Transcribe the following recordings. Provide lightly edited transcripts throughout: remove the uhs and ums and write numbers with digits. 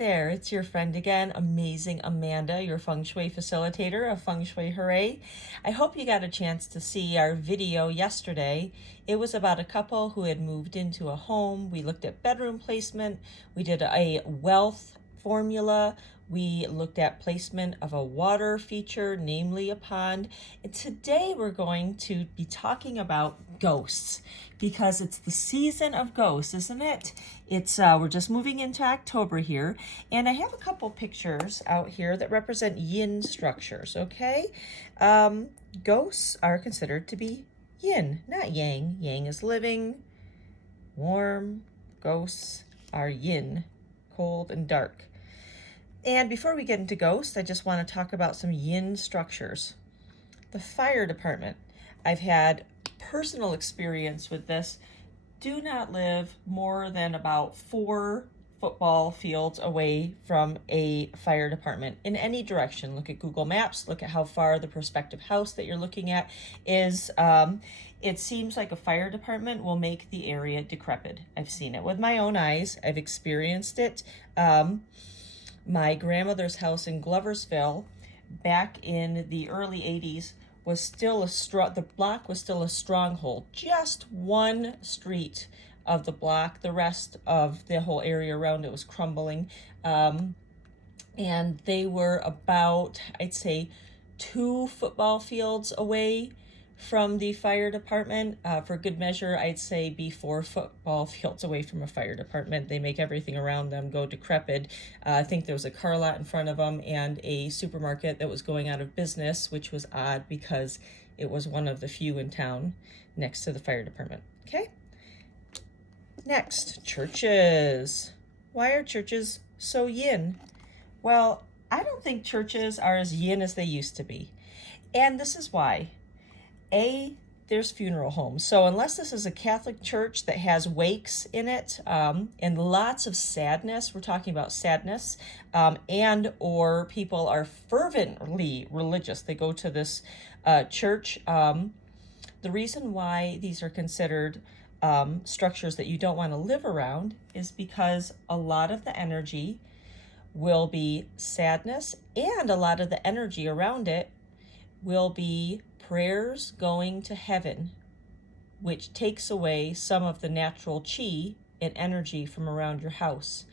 there, it's your friend again, Amazing Amanda, your Feng Shui facilitator of Feng Shui Hooray. I hope you got a chance to see our video yesterday. It was about a couple who had moved into a home. We looked at bedroom placement. We did a wealth formula. We looked at placement of a water feature, namely a pond. And today we're going to be talking about ghosts because it's the season of ghosts, isn't it? We're just moving into October here, and I have a couple pictures out here that represent yin structures, okay? Ghosts are considered to be yin, not yang. Yang is living, warm. Ghosts are yin, cold and dark. And before we get into ghosts, I just want to talk about some yin structures. The fire department. I've had personal experience with this. Do not live more than about 4 football fields away from a fire department in any direction. Look at Google Maps, look at how far the prospective house that you're looking at is. It seems like a fire department will make the area decrepit. I've seen it with my own eyes. I've experienced it. My grandmother's house in Gloversville back in the early 80s was still the block was still a stronghold. Just one street of the block, the rest of the whole area around it was crumbling. And they were about, I'd say, 2 football fields away from the fire department. For good measure, I'd say be 4 football fields away from a fire department. They make everything around them go decrepit. I think there was a car lot in front of them and a supermarket that was going out of business, which was odd because it was one of the few in town next to the fire department. Okay. Next, churches. Why are churches so yin? Well, I don't think churches are as yin as they used to be. And this is why. There's funeral homes. So unless this is a Catholic church that has wakes in it and lots of sadness, we're talking about sadness, and or people are fervently religious. They go to this church. The reason why these are considered structures that you don't want to live around is because a lot of the energy will be sadness, and a lot of the energy around it will be prayers going to heaven, which takes away some of the natural chi and energy from around your house.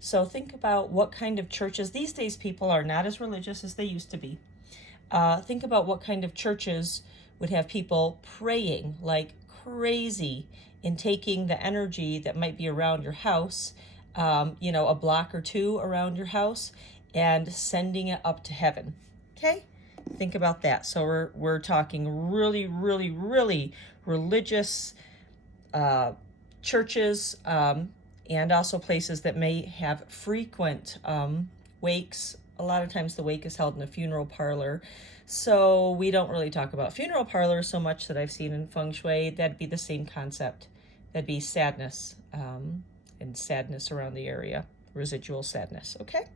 So think about what kind of churches. These days people are not as religious as they used to be. Think about what kind of churches would have people praying like crazy and taking the energy that might be around your house, a block or 2 around your house, and sending it up to heaven. Okay? Think about that. So we're talking really, really, really religious churches, and also places that may have frequent wakes. A lot of times the wake is held in a funeral parlor. So we don't really talk about funeral parlors so much that I've seen in Feng Shui. That'd be the same concept. That'd be sadness, and sadness around the area, residual sadness. Okay.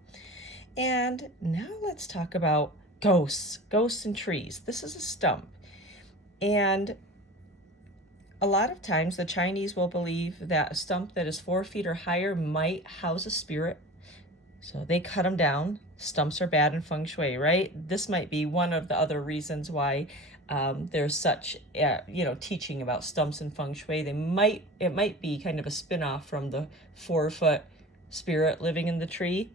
And now let's talk about ghosts and trees. This is a stump. And a lot of times the Chinese will believe that a stump that is 4 feet or higher might house a spirit. So they cut them down. Stumps are bad in Feng Shui, right? This might be one of the other reasons why there's such, teaching about stumps in Feng Shui. It might be kind of a spin-off from the 4-foot spirit living in the tree.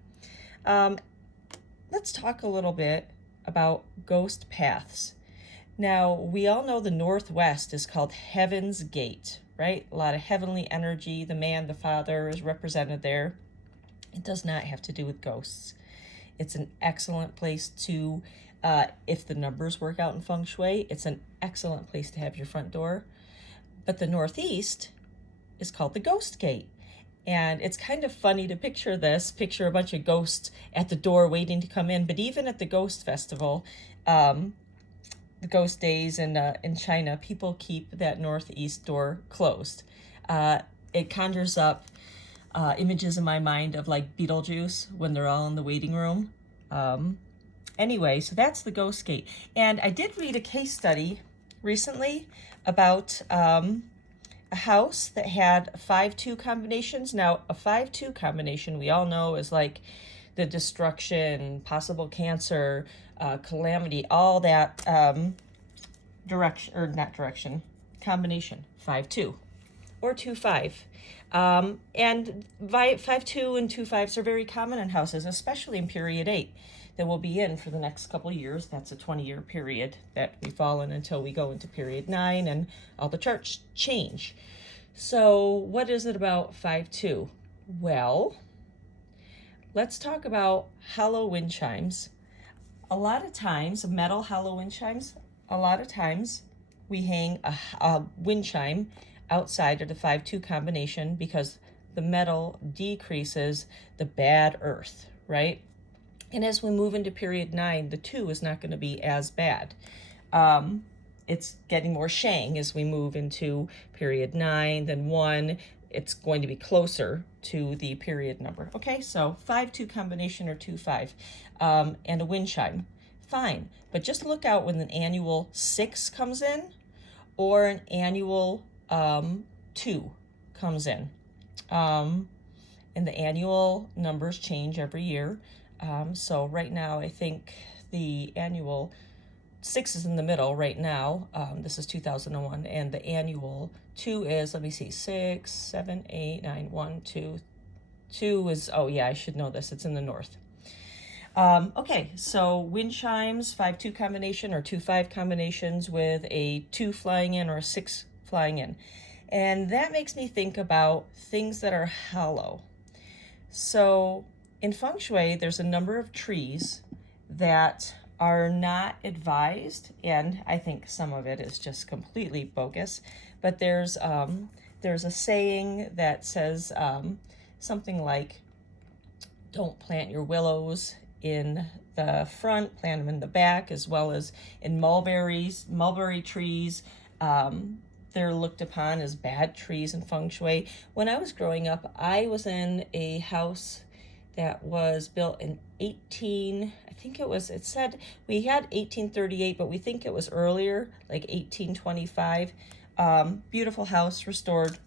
Let's talk a little bit about ghost paths. Now, we all know the Northwest is called Heaven's Gate, right? A lot of heavenly energy. The man, the father is represented there. It does not have to do with ghosts. It's an excellent place to, if the numbers work out in Feng Shui, it's an excellent place to have your front door. But the Northeast is called the Ghost Gate. And it's kind of funny to picture a bunch of ghosts at the door waiting to come in. But even at the Ghost Festival, the Ghost Days in China, people keep that northeast door closed. It conjures up images in my mind of like Beetlejuice when they're all in the waiting room. Anyway, so that's the Ghost Gate. And I did read a case study recently about a house that had 5-2 combinations. Now, a 5-2 combination we all know is like the destruction, possible cancer, calamity, all that combination, 5-2 or 2-5. And 5-2 and 2-5s are very common in houses, especially in period 8 that we'll be in for the next couple of years. That's a 20-year period that we fall in until we go into period 9 and all the charts change. So what is it about 5-2? Well, let's talk about hollow wind chimes. A lot of times, metal hollow wind chimes, a lot of times we hang a wind chime outside of the 5-2 combination because the metal decreases the bad earth, right? And as we move into period 9, the 2 is not going to be as bad. It's getting more shang as we move into period 9, then 1. It's going to be closer to the period number. Okay, so 5-2 combination or 2-5, and a wind chime, fine. But just look out when an annual 6 comes in or an annual 2 comes in. And the annual numbers change every year. So right now, I think the annual 6 is in the middle right now. This is 2001, and the annual 2 is, let me see, 6, 7, 8, 9, 1, 2. 2 is, oh yeah, I should know this. It's in the north. Okay, so wind chimes, 5-2 combination or 2-5 combinations with a 2 flying in or a 6 flying in. And that makes me think about things that are hollow. So in Feng Shui, there's a number of trees that are not advised, and I think some of it is just completely bogus. But there's a saying that says something like, don't plant your willows in the front, plant them in the back, as well as in mulberry trees. They're looked upon as bad trees in Feng Shui. When I was growing up, I was in a house that was built in it said we had 1838, but we think it was earlier, like 1825. Beautiful house, restored.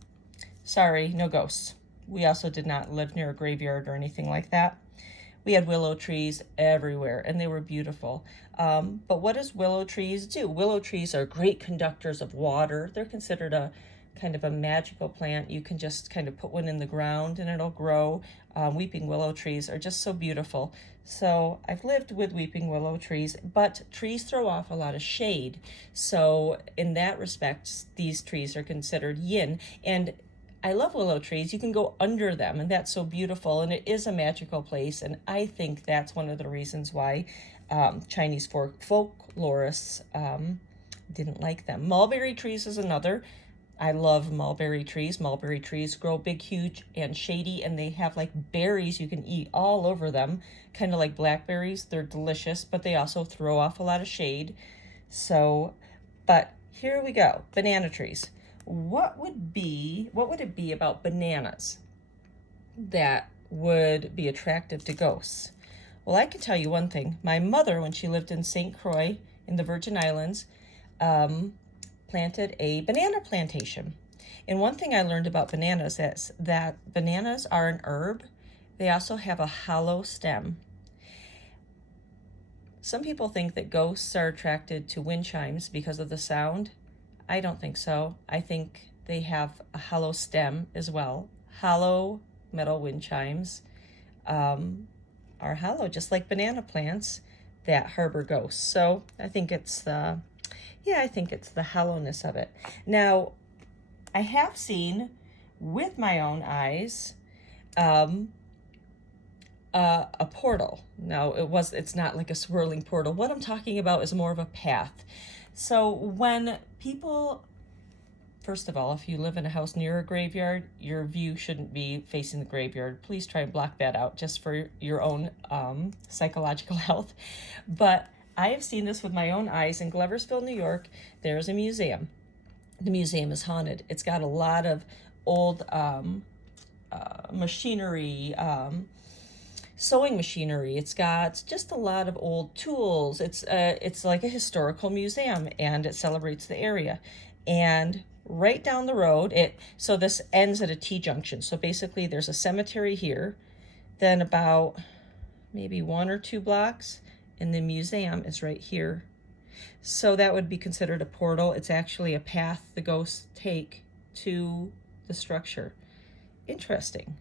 Sorry, no ghosts. We also did not live near a graveyard or anything like that. We had willow trees everywhere, and they were beautiful. But what does willow trees do? Willow trees are great conductors of water. They're considered a kind of a magical plant. You can just kind of put one in the ground and it'll grow. Weeping willow trees are just so beautiful. So I've lived with weeping willow trees, but trees throw off a lot of shade. So in that respect, these trees are considered yin. And I love willow trees. You can go under them, and that's so beautiful, and it is a magical place. And I think that's one of the reasons why Chinese folklorists didn't like them. Mulberry trees is another. I love mulberry trees. Mulberry trees grow big, huge, and shady, and they have like berries you can eat all over them, kind of like blackberries. They're delicious, but they also throw off a lot of shade. So, but here we go. Banana trees. What would it be about bananas that would be attractive to ghosts? Well, I can tell you one thing. My mother, when she lived in St. Croix in the Virgin Islands, planted a banana plantation. And one thing I learned about bananas is that bananas are an herb. They also have a hollow stem. Some people think that ghosts are attracted to wind chimes because of the sound. I don't think so. I think they have a hollow stem as well. Hollow metal wind chimes are hollow, just like banana plants that harbor ghosts. So I think it's the hollowness of it. Now, I have seen with my own eyes a portal. Now, it's not like a swirling portal. What I'm talking about is more of a path. So when people, first of all, if you live in a house near a graveyard, your view shouldn't be facing the graveyard. Please try and block that out just for your own psychological health. But I have seen this with my own eyes. In Gloversville, New York, there's a museum. The museum is haunted. It's got a lot of old machinery, sewing machinery. It's got just a lot of old tools. It's like a historical museum, and it celebrates the area. And right down the road. So this ends at a T-junction. So basically there's a cemetery here, then about maybe 1 or 2 blocks, and the museum is right here. So that would be considered a portal. It's actually a path the ghosts take to the structure. Interesting.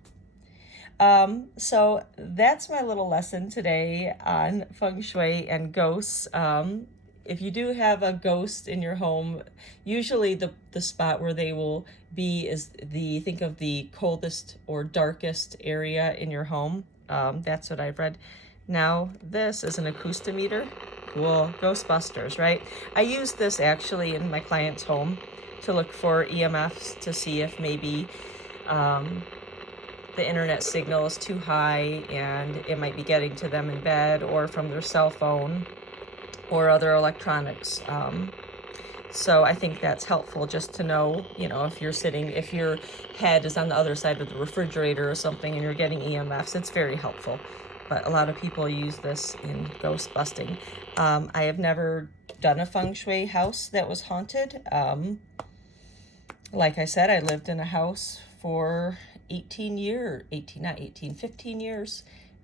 So that's my little lesson today on Feng Shui and ghosts. If you do have a ghost in your home, usually the spot where they will be is think of the coldest or darkest area in your home. That's what I've read. Now, this is an acoustimeter. Cool, Ghostbusters, right? I use this actually in my client's home to look for EMFs to see if maybe the internet signal is too high and it might be getting to them in bed or from their cell phone or other electronics. So I think that's helpful just to know, if your head is on the other side of the refrigerator or something and you're getting EMFs, it's very helpful. But a lot of people use this in ghost busting. I have never done a Feng Shui house that was haunted. Like I said, I lived in a house for 15 years.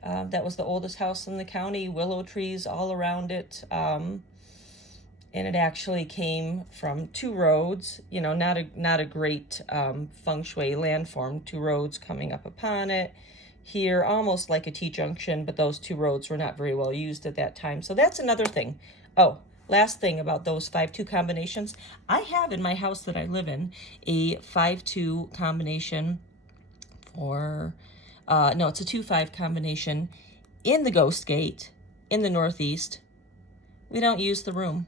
That was the oldest house in the county, willow trees all around it. And it actually came from 2 roads, not a great Feng Shui landform, 2 roads coming up upon it. Here, almost like a T-junction, but those 2 roads were not very well used at that time. So that's another thing. Oh, last thing about those 5-2 combinations. I have in my house that I live in a 5-2 combination for, no, it's a 2-5 combination in the Ghost Gate in the Northeast. We don't use the room.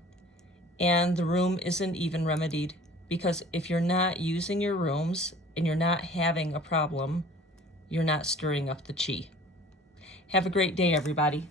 And the room isn't even remedied, because if you're not using your rooms and you're not having a problem, you're not stirring up the chi. Have a great day, everybody.